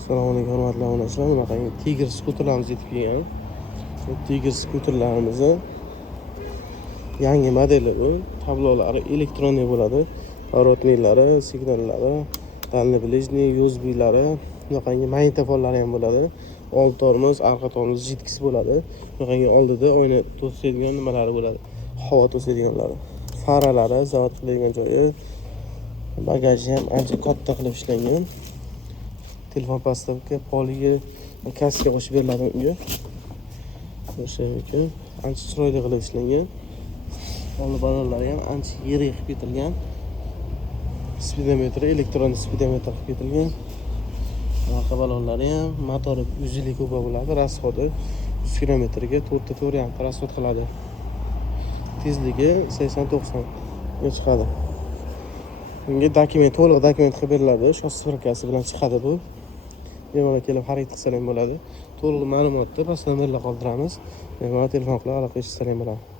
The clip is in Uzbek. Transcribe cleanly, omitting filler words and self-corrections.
Assalomu alaykum hurmatli obunachilar. Bunaqangi Tiger skuterlarimiz yetib kelgan. Bu Tiger skuterlarimizni yangi modeli bu. Tablolari elektronik bo'ladi. Поворотнийлari, signallari, дальнеближний, USB'lari, bunaqangi magnitofonlari ham bo'ladi. Old tormoz, orqa tormoz jitkisi bo'ladi. Bunaqangi oldida oyna to'sadigan nimalari bo'ladi. Havo to'sadiganlari. Faralari, zavod qilingan joyi. Bagajni ham ancha katta qilib ishlangan. Telefon postavka, poliga, kaska qo'shib beriladi unga. O'sha ekan, ancha chiroyli qilib ishlangan. Old balonlari ham ancha yirik qilib ketilgan. Speedometri elektron speedometr qilib ketilgan. Orqa balonlari ham motori 150 kuba bo'ladi, rasxodi 100 kilometrga 4 ham rasxod qiladi. Tezligi 80-90 ga chiqadi. Bunga dokument, to'liq dokument qilib beriladi. Shossi firkasi bilan chiqadi bu. Bemalol kelib xarid qilsa ham bo'ladi. To'liq ma'lumotni pastda nomerlar qoldiramiz. Bemalol telefon qilib aloqa qilishsa ham bo'ladi.